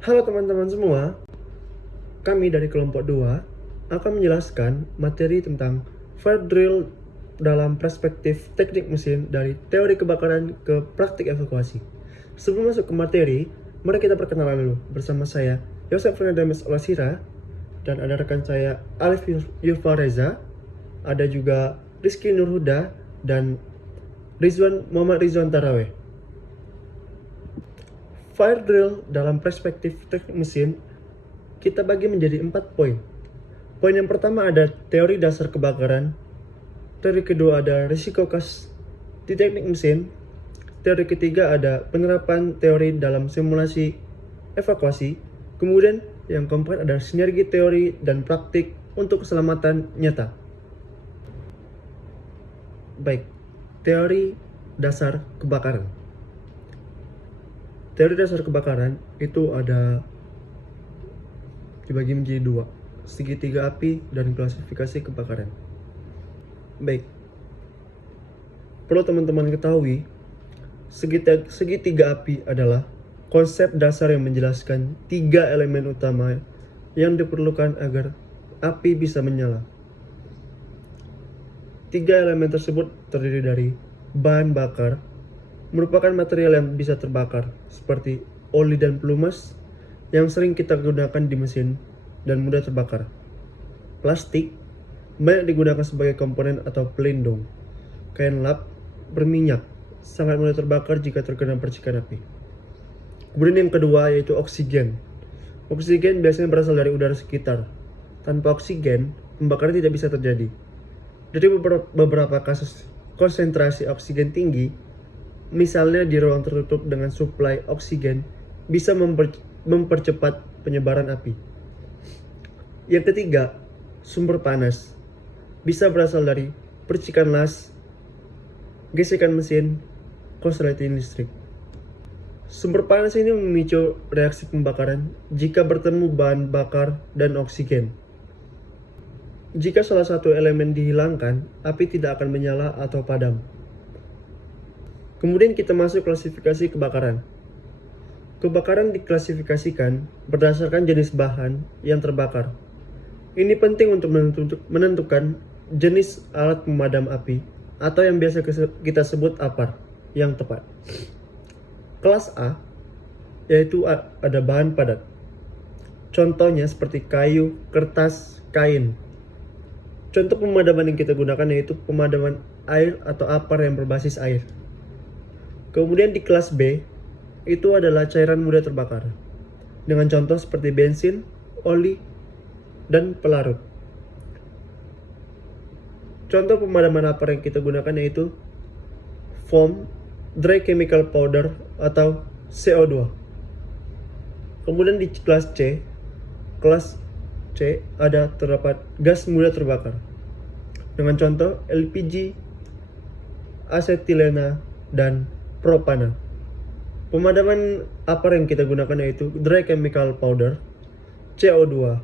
Halo teman-teman semua, kami dari kelompok 2 akan menjelaskan materi tentang fire drill dalam perspektif teknik mesin dari teori kebakaran ke praktik evakuasi. Sebelum masuk ke materi, mari kita perkenalan dulu. Bersama saya, Yosef Fernandes Olasira, dan ada rekan saya, Alif Yulfareza, ada juga Rizky Nurhuda, dan Muhammad Rizwan Taraweh. Fire drill dalam perspektif teknik mesin kita bagi menjadi 4 poin. Poin yang pertama ada teori dasar kebakaran. Teori kedua ada risiko khas di teknik mesin. Teori ketiga ada penerapan teori dalam simulasi evakuasi. Kemudian yang keempat ada sinergi teori dan praktik untuk keselamatan nyata. Baik, teori dasar kebakaran. Teori dasar kebakaran itu ada dibagi menjadi 2, segitiga api dan klasifikasi kebakaran. Baik, perlu teman-teman ketahui, segitiga api adalah konsep dasar yang menjelaskan 3 elemen utama yang diperlukan agar api bisa menyala. 3 elemen tersebut terdiri dari bahan bakar, merupakan material yang bisa terbakar, seperti oli dan pelumas yang sering kita gunakan di mesin dan mudah terbakar. Plastik banyak digunakan sebagai komponen atau pelindung. Kain lap berminyak sangat mudah terbakar jika terkena percikan api. Kemudian yang kedua yaitu oksigen. Oksigen biasanya berasal dari udara sekitar. Tanpa oksigen, pembakaran tidak bisa terjadi. Dari beberapa kasus konsentrasi oksigen tinggi, misalnya di ruang tertutup dengan suplai oksigen, bisa mempercepat penyebaran api. Yang ketiga, sumber panas. Bisa berasal dari percikan las, gesekan mesin, korsleting listrik. Sumber panas ini memicu reaksi pembakaran jika bertemu bahan bakar dan oksigen. Jika salah satu elemen dihilangkan, api tidak akan menyala atau padam. Kemudian kita masuk klasifikasi kebakaran. Kebakaran diklasifikasikan berdasarkan jenis bahan yang terbakar. Ini penting untuk menentukan jenis alat pemadam api atau yang biasa kita sebut APAR yang tepat. Kelas A yaitu ada bahan padat. Contohnya seperti kayu, kertas, kain. Contoh pemadaman yang kita gunakan yaitu pemadaman air atau APAR yang berbasis air. Kemudian di kelas B itu adalah cairan mudah terbakar dengan contoh seperti bensin, oli, dan pelarut. Contoh pemadaman APAR yang kita gunakan yaitu foam, dry chemical powder atau CO2. Kemudian di kelas C ada terdapat gas mudah terbakar dengan contoh LPG, asetilena, dan propana. Pemadaman APAR yang kita gunakan yaitu dry chemical powder, CO2.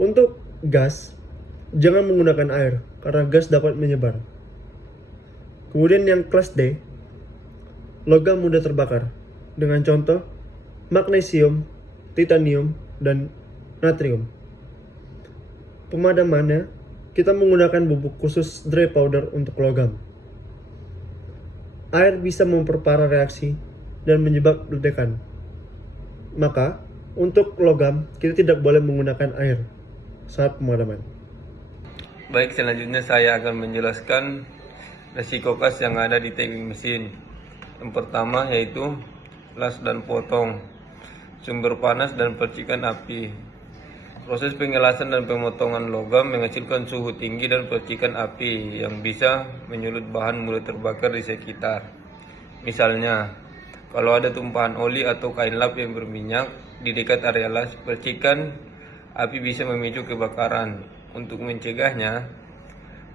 Untuk gas, jangan menggunakan air karena gas dapat menyebar. Kemudian yang kelas D, logam mudah terbakar dengan contoh magnesium, titanium, dan natrium. Pemadamannya, kita menggunakan bubuk khusus dry powder untuk logam. Air bisa memperparah reaksi dan menyebabkan ledakan. Maka, untuk logam, kita tidak boleh menggunakan air saat pemadaman. Baik, selanjutnya saya akan menjelaskan resiko khas yang ada di teknik mesin. Yang pertama yaitu las dan potong, sumber panas dan percikan api. Proses pengelasan dan pemotongan logam menghasilkan suhu tinggi dan percikan api yang bisa menyulut bahan mudah terbakar di sekitar. Misalnya, kalau ada tumpahan oli atau kain lap yang berminyak di dekat area las, percikan api bisa memicu kebakaran. Untuk mencegahnya,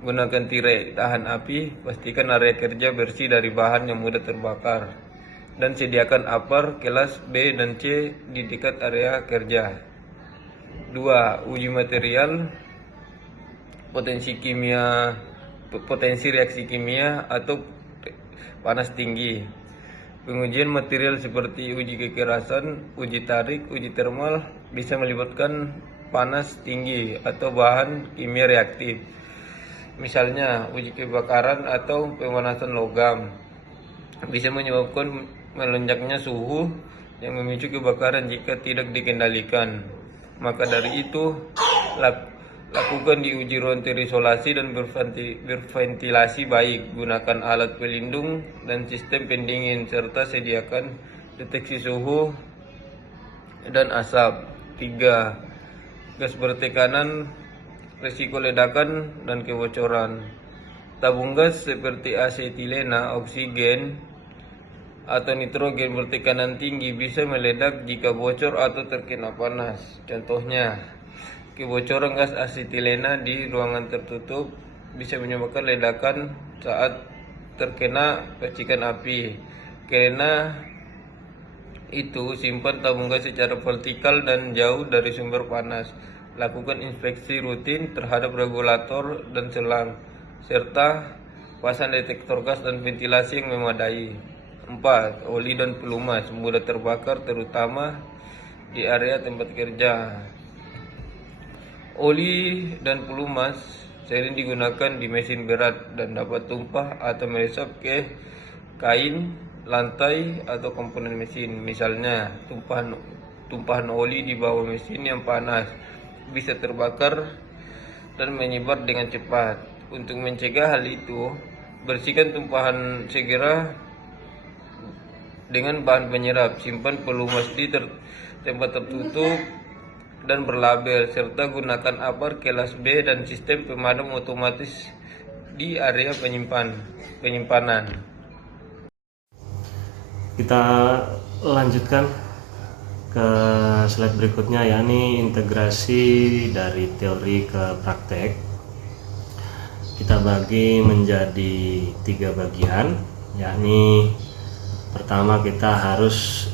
gunakan tirai tahan api, pastikan area kerja bersih dari bahan yang mudah terbakar, dan sediakan APAR kelas B dan C di dekat area kerja. 2. Uji material, potensi reaksi kimia atau panas tinggi. Pengujian material seperti uji kekerasan, uji tarik, uji termal bisa melibatkan panas tinggi atau bahan kimia reaktif. Misalnya, uji kebakaran atau pemanasan logam bisa menyebabkan melonjaknya suhu yang memicu kebakaran jika tidak dikendalikan. Maka dari itu, lakukan di uji ruang terisolasi dan berventilasi baik, gunakan alat pelindung dan sistem pendingin, serta sediakan deteksi suhu dan asap. 3. Gas bertekanan, risiko ledakan dan kebocoran. Tabung gas seperti asetilena, oksigen, atau nitrogen bertekanan tinggi bisa meledak jika bocor atau terkena panas. Contohnya, kebocoran gas asetilena di ruangan tertutup bisa menyebabkan ledakan saat terkena percikan api. Karena itu, simpan tabung gas secara vertikal dan jauh dari sumber panas. Lakukan inspeksi rutin terhadap regulator dan selang, serta pasang detektor gas dan ventilasi yang memadai. 4. Oli dan pelumas mudah terbakar, terutama di area tempat kerja. Oli dan pelumas sering digunakan di mesin berat dan dapat tumpah atau meresap ke kain, lantai, atau komponen mesin. Misalnya, tumpahan oli di bawah mesin yang panas bisa terbakar dan menyebar dengan cepat. Untuk mencegah hal itu, bersihkan tumpahan segera dengan bahan penyerap. Simpan pelumas di tempat tertutup dan berlabel, serta gunakan apar kelas B dan sistem pemadam otomatis di area penyimpanan. Kita lanjutkan ke slide berikutnya, yakni integrasi dari teori ke praktek. Kita bagi menjadi 3 bagian, yakni pertama kita harus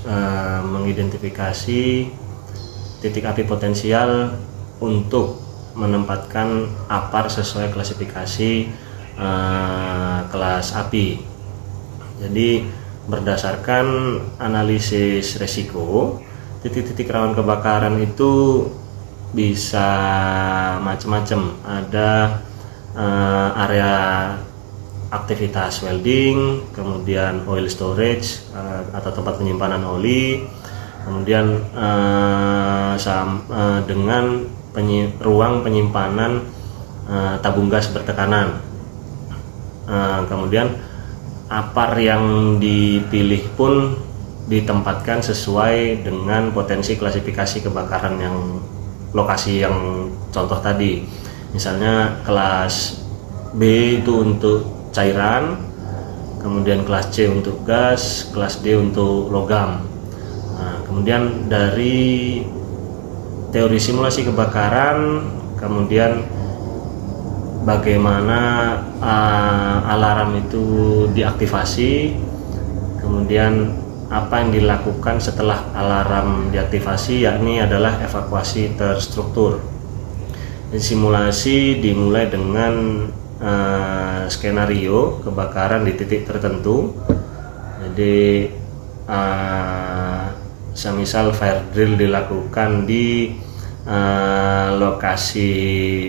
mengidentifikasi titik api potensial untuk menempatkan apar sesuai klasifikasi kelas api. Jadi berdasarkan analisis resiko, titik-titik rawan kebakaran itu bisa macam-macam. Ada area aktivitas welding, kemudian oil storage atau tempat penyimpanan oli, kemudian dengan ruang penyimpanan tabung gas bertekanan. Kemudian apar yang dipilih pun ditempatkan sesuai dengan potensi klasifikasi kebakaran yang lokasi yang contoh tadi. Misalnya kelas B itu untuk cairan, kemudian kelas C untuk gas, kelas D untuk logam. Nah, kemudian dari teori simulasi kebakaran, kemudian bagaimana alarm itu diaktifasi, kemudian apa yang dilakukan setelah alarm diaktifasi, yakni adalah evakuasi terstruktur. Simulasi dimulai dengan skenario kebakaran di titik tertentu. Jadi semisal fire drill dilakukan di lokasi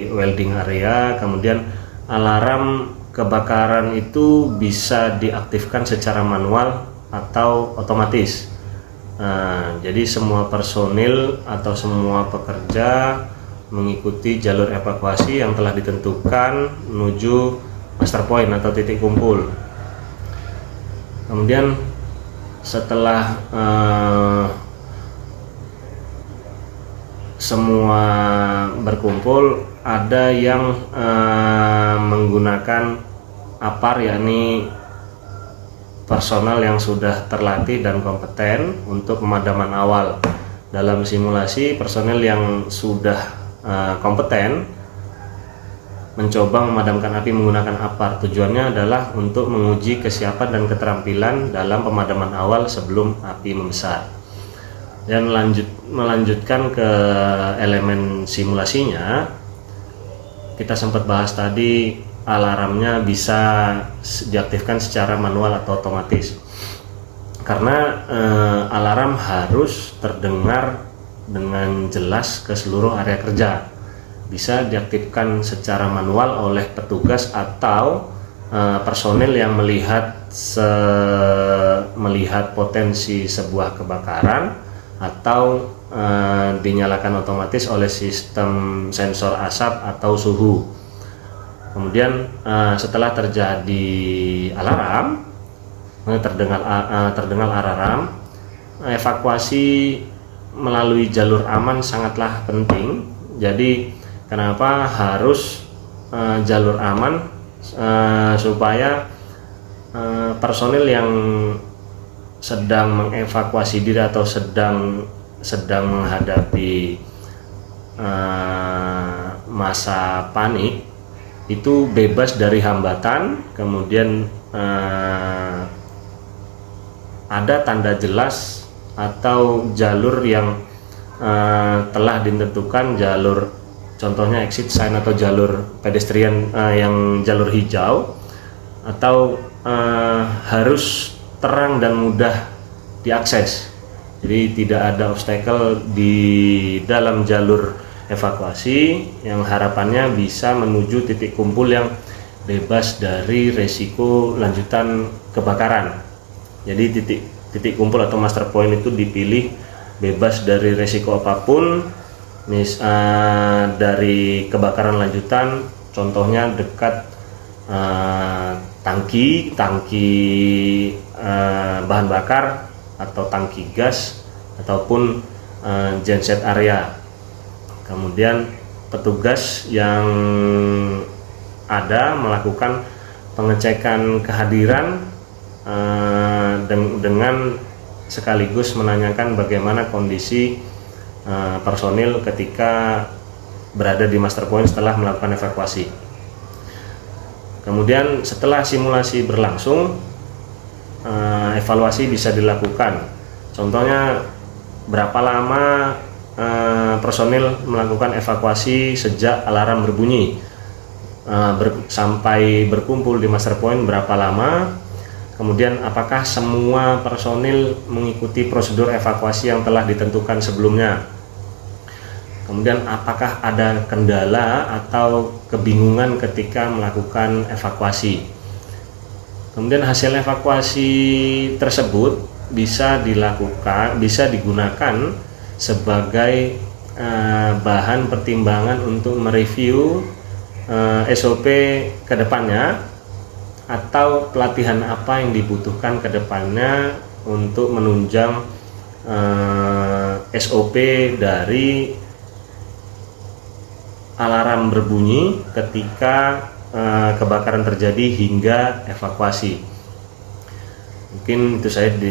welding area, kemudian alarm kebakaran itu bisa diaktifkan secara manual atau otomatis. Jadi semua personil atau semua pekerja mengikuti jalur evakuasi yang telah ditentukan menuju master point atau titik kumpul. Kemudian setelah semua berkumpul, ada yang menggunakan apar, yakni personal yang sudah terlatih dan kompeten untuk pemadaman awal. Dalam simulasi, personel yang sudah kompeten mencoba memadamkan api menggunakan apar. Tujuannya adalah untuk menguji kesiapan dan keterampilan dalam pemadaman awal sebelum api membesar. Dan melanjutkan ke elemen simulasinya, kita sempat bahas tadi alarmnya bisa diaktifkan secara manual atau otomatis. karena alarm harus terdengar dengan jelas ke seluruh area kerja. Bisa diaktifkan secara manual oleh petugas atau personil yang melihat potensi sebuah kebakaran, atau dinyalakan otomatis oleh sistem sensor asap atau suhu. Kemudian setelah terjadi alarm, terdengar alarm, evakuasi melalui jalur aman sangatlah penting. Jadi kenapa harus jalur aman? Supaya personil yang sedang mengevakuasi diri atau sedang menghadapi masa panik itu bebas dari hambatan, kemudian ada tanda jelas atau jalur yang telah ditentukan, jalur contohnya exit sign atau jalur pedestrian yang jalur hijau, atau harus terang dan mudah diakses. Jadi tidak ada obstacle di dalam jalur evakuasi, yang harapannya bisa menuju titik kumpul yang bebas dari resiko lanjutan kebakaran. Jadi titik kumpul atau master point itu dipilih bebas dari resiko apapun, dari kebakaran lanjutan, contohnya dekat tangki bahan bakar atau tangki gas ataupun genset area. Kemudian petugas yang ada melakukan pengecekan kehadiran dengan sekaligus menanyakan bagaimana kondisi personil ketika berada di master point setelah melakukan evakuasi. Kemudian setelah simulasi berlangsung, evaluasi bisa dilakukan. Contohnya berapa lama personil melakukan evakuasi sejak alarm berbunyi sampai berkumpul di master point berapa lama. Kemudian apakah semua personil mengikuti prosedur evakuasi yang telah ditentukan sebelumnya. Kemudian apakah ada kendala atau kebingungan ketika melakukan evakuasi. Kemudian hasil evakuasi tersebut bisa digunakan sebagai bahan pertimbangan untuk mereview SOP ke depannya, atau pelatihan apa yang dibutuhkan ke depannya untuk menunjang SOP dari alarm berbunyi ketika kebakaran terjadi hingga evakuasi. Mungkin itu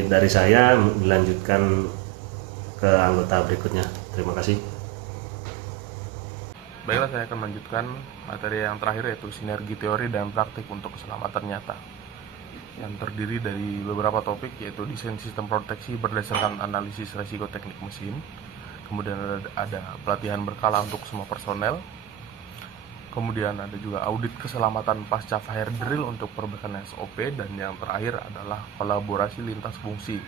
dari saya, dilanjutkan ke anggota berikutnya. Terima kasih. Baiklah, saya akan melanjutkan materi yang terakhir, yaitu sinergi teori dan praktik untuk keselamatan nyata, yang terdiri dari beberapa topik, yaitu desain sistem proteksi berdasarkan analisis resiko teknik mesin, kemudian ada pelatihan berkala untuk semua personel, kemudian ada juga audit keselamatan pasca fire drill untuk perbaikan SOP, dan yang terakhir adalah kolaborasi lintas fungsi,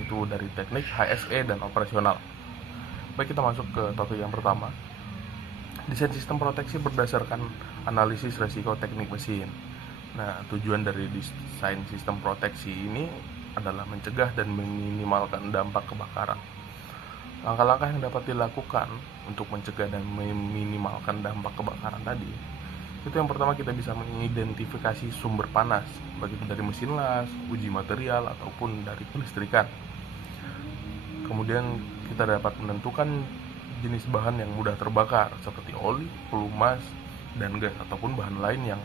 yaitu dari teknik, HSE, dan operasional. Baik, kita masuk ke topik yang pertama. Desain sistem proteksi berdasarkan analisis resiko teknik mesin. Nah, tujuan dari desain sistem proteksi ini adalah mencegah dan meminimalkan dampak kebakaran. Langkah-langkah yang dapat dilakukan untuk mencegah dan meminimalkan dampak kebakaran tadi, itu yang pertama, kita bisa mengidentifikasi sumber panas, baik itu dari mesin las, uji material, ataupun dari kelistrikan. Kemudian kita dapat menentukan jenis bahan yang mudah terbakar seperti oli, pelumas, dan gas, ataupun bahan lain yang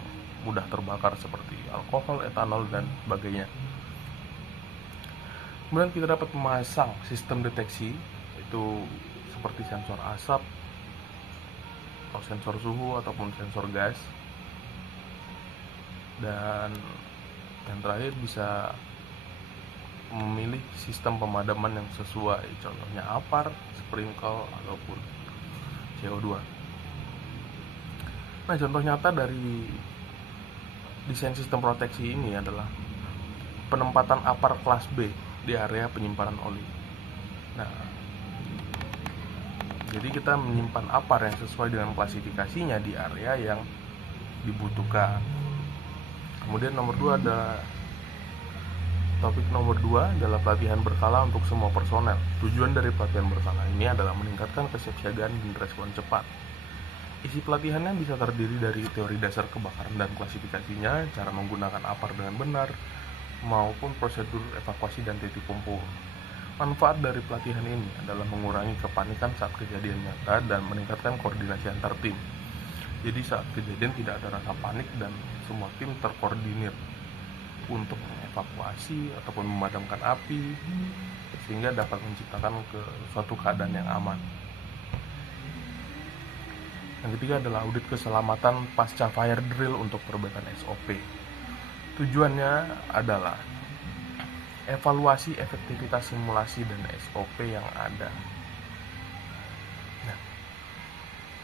mudah terbakar seperti alkohol, etanol, dan sebagainya. Kemudian kita dapat memasang sistem deteksi, itu seperti sensor asap atau sensor suhu ataupun sensor gas. Dan yang terakhir, bisa memilih sistem pemadaman yang sesuai, contohnya APAR, sprinkle, ataupun CO2. Nah, contoh nyata dari desain sistem proteksi ini adalah penempatan APAR kelas B di area penyimpanan oli. Nah, jadi kita menyimpan APAR yang sesuai dengan klasifikasinya di area yang dibutuhkan. Kemudian topik nomor 2 adalah pelatihan berkala untuk semua personel. Tujuan dari pelatihan berkala ini adalah meningkatkan kesiapsiagaan dan respon cepat. Isi pelatihannya bisa terdiri dari teori dasar kebakaran dan klasifikasinya, cara menggunakan APAR dengan benar, maupun prosedur evakuasi dan titik kumpul. Manfaat dari pelatihan ini adalah mengurangi kepanikan saat kejadian nyata dan meningkatkan koordinasi antar tim. Jadi saat kejadian tidak ada rasa panik dan semua tim terkoordinir untuk mengevakuasi ataupun memadamkan api sehingga dapat menciptakan suatu keadaan yang aman. Yang ketiga adalah audit keselamatan pasca fire drill untuk perbaikan SOP. Tujuannya adalah evaluasi efektivitas simulasi dan SOP yang ada. Nah,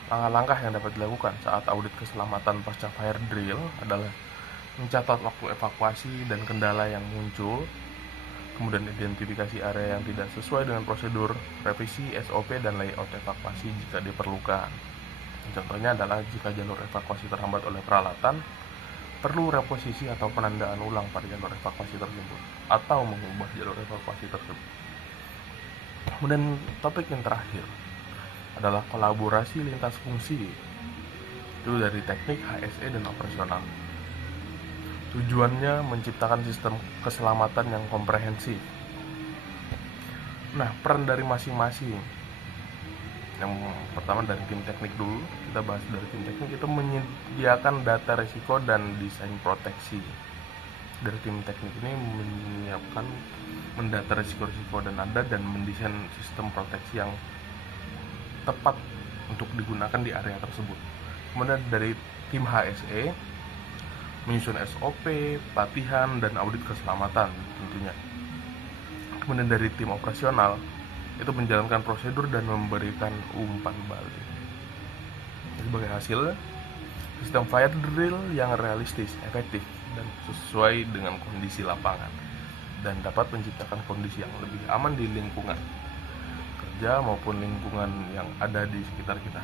langkah-langkah yang dapat dilakukan saat audit keselamatan pasca fire drill adalah mencatat waktu evakuasi dan kendala yang muncul, kemudian identifikasi area yang tidak sesuai dengan prosedur, revisi SOP dan layout evakuasi jika diperlukan. Contohnya adalah jika jalur evakuasi terhambat oleh peralatan, perlu reposisi atau penandaan ulang pada jalur evakuasi tersebut, atau mengubah jalur evakuasi tersebut. Kemudian topik yang terakhir adalah kolaborasi lintas fungsi, itu dari teknik, HSE, dan operasional. Tujuannya menciptakan sistem keselamatan yang komprehensif. Nah, peran dari masing-masing. Yang pertama dari tim teknik dulu, kita bahas dari tim teknik, itu menyediakan data risiko dan desain proteksi. Dari tim teknik ini menyiapkan mendata risiko-risiko dan ada dan mendesain sistem proteksi yang tepat untuk digunakan di area tersebut. Kemudian dari tim HSE menyusun SOP, pelatihan, dan audit keselamatan tentunya. Kemudian dari tim operasional itu menjalankan prosedur dan memberikan umpan balik. Sebagai hasil, sistem fire drill yang realistis, efektif, dan sesuai dengan kondisi lapangan, dan dapat menciptakan kondisi yang lebih aman di lingkungan kerja maupun lingkungan yang ada di sekitar kita.